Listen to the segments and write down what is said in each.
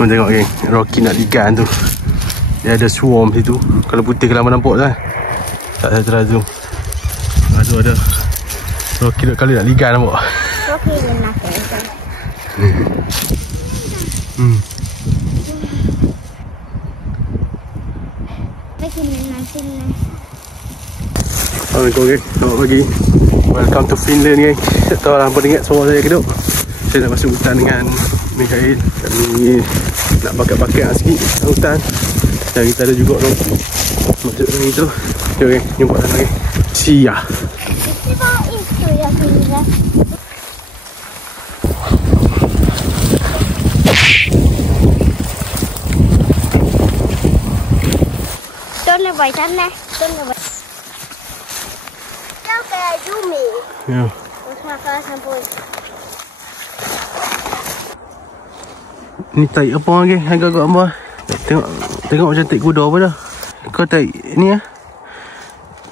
Kau tengok geng, Rocky nak ikan tu. Dia ada swarm situ. Kalau putih lama nampak kan. Tak saya terus zoom. Tu ada Rocky kali nak ligan nampak. Rocky nak ikan. Assalamualaikum geng, selamat pagi. Welcome to Finland geng. Tak tahu lah apa ingat suara saya keduk. Saya nak masuk hutan dengan Mikhail. Kami nak bakat-bakat sikit dalam hutan. Dan kita ada juga Rocky masuk dalam itu. Jom geng, jumpa dalam lagi. See ya. Itu yang kita. Tuần bảy tháng này, tuần bảy. Cháu kè Yumi. Ya. Usaha sampai. Ni taik apa geng? Agak-agak apa? Tengok macam taik kuda apa dah. Kau taik ni ah.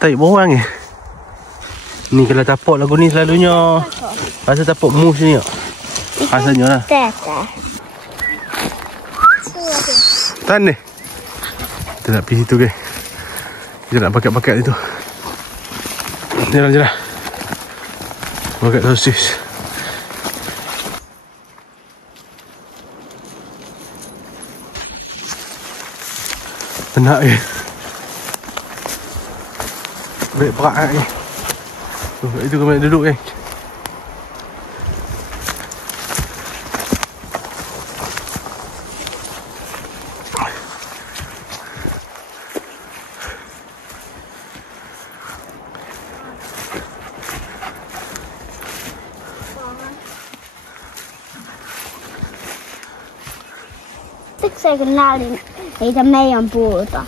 Taik bawang ni. Ni kalau tapak lagu ni selalunya rasa tapak mus ni tak? Rasanya lah. Tete. Tan ni. Kita nak pergi situ geng. Kita nak bakat-bakat itu. Jalan-jalan. Bakat sosis. Penat ke? Balik berat ni. Itu kami duduk geng. Tức xe cái nào thì thằng này làm bùa tao.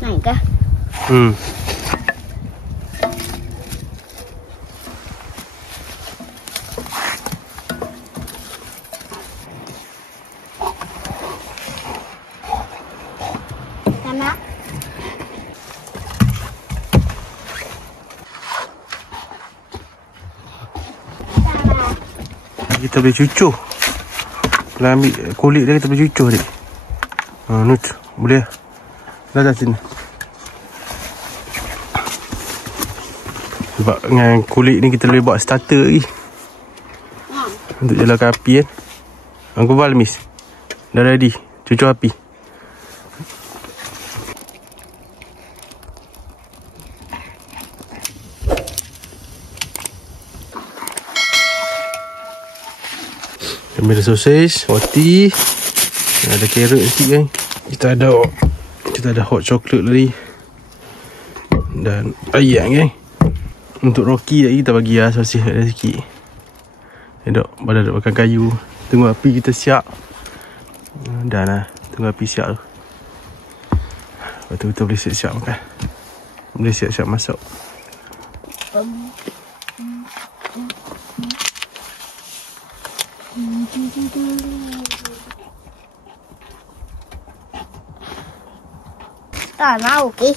Này cơ. Kita boleh cucuh. Kalau ambil kulit dia kita boleh cucuh dia. Nut. Boleh. Dah sini. Sebab dengan kulit ni kita boleh buat starter lagi. Untuk jalankan api kan. Aku bal miss. Dah ready. Cucuh api. Kami ada sosis, roti, ada carrot sikit kan. Kita ada hot chocolate tadi. Dan ayam kan. Untuk Rocky lagi kita bagi lah sosis ada sikit. Duduk pada duduk makan kayu. Tunggu api kita siap. Dah lah, tunggu api siap tu. Lepas tu kita boleh siap-siap makan. Boleh siap-siap masak. Tak mau ke?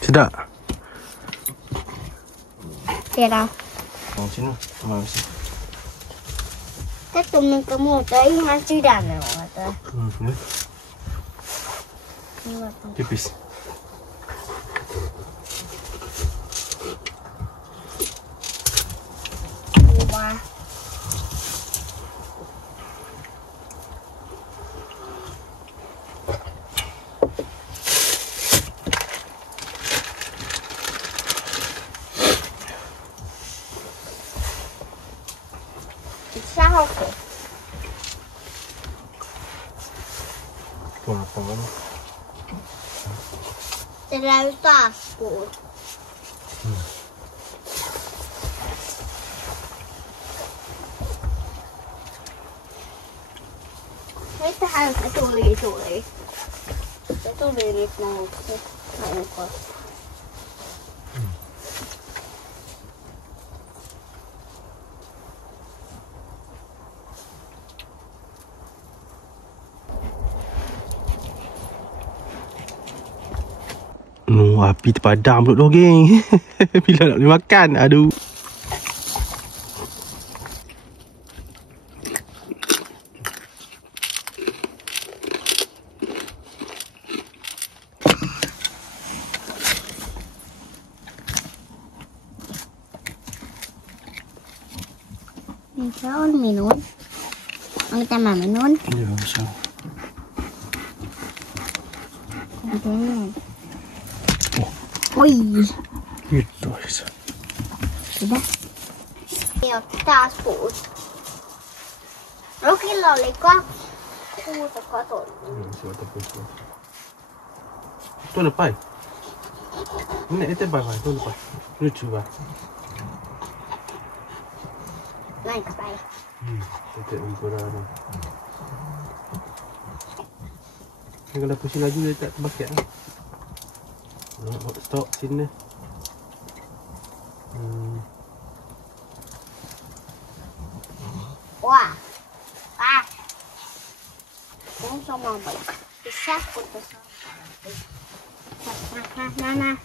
Sedap. Sedap. Sini. Cái tụi mình có một cái hai chữ đàn này mà ta. Tipis. Wow. Sao kì? Tuh apa kan? Terlalu takut. Kita harus tulis. Itu lirik mau ke. Api terpadam pula tu geng. Bila nak boleh makan. Aduh. Minum. Kita mau minum. Ya, bisa. Oi. Itu bisa. Sudah. Yo, tas put. Roki loli ko. Ko to. Tu lepas. Ini itu apa? Tu lepas. Lucu bah. Naik ke pai. Kita ukuran. Kalau pusing laju dia tak terbakar. Stop sini. Wah. Ah. Kung sama balik. Bisa pun bisa. Nah.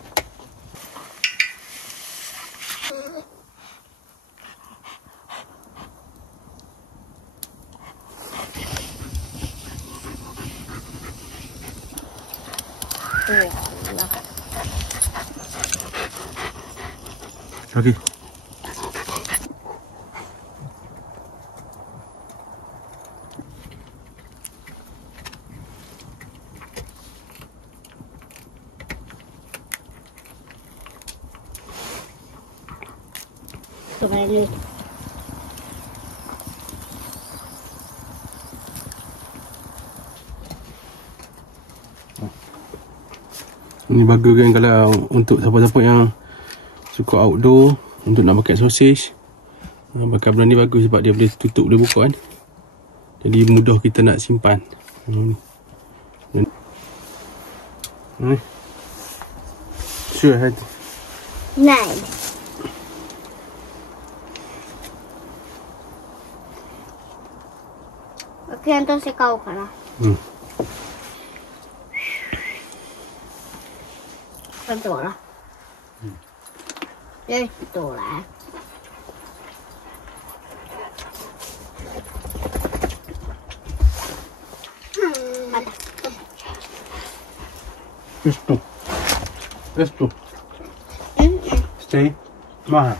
Okey. Tu balik. Ini bagus kan kalau untuk siapa-siapa yang suka outdoor, untuk nak pakai sosis. Bakar benda ni bagus sebab dia boleh tutup, boleh buka kan. Jadi mudah kita nak simpan. Sure hati. Nej. Okej, entonces kau kana. Betul lah. Betul lah. Esto. Stay. Mana?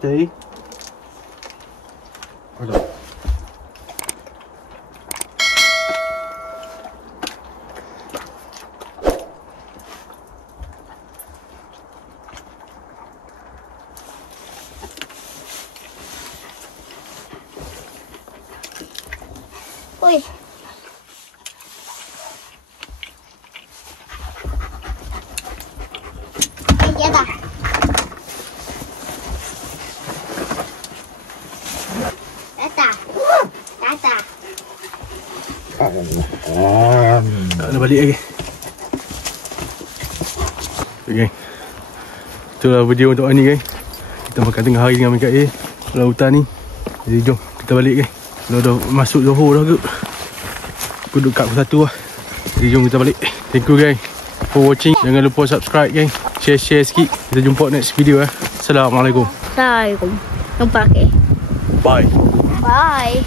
Stay. Ada. Oi. Ya dah. Tata. Tak ada balik lagi. Okay. Itulah video untuk hari ni guys. Kita makan tengah hari dengan Mikael dalam hutan ni. Jadi jom kita balik guys. Kalau dah masuk Johor dah kot. Aku duduk kat pukul 1 lah. Jadi jom kita balik. Thank you guys for watching. Jangan lupa subscribe guys. Share sikit. Kita jumpa next video lah. Assalamualaikum. Assalamualaikum. Jumpa lagi. Bye. Bye.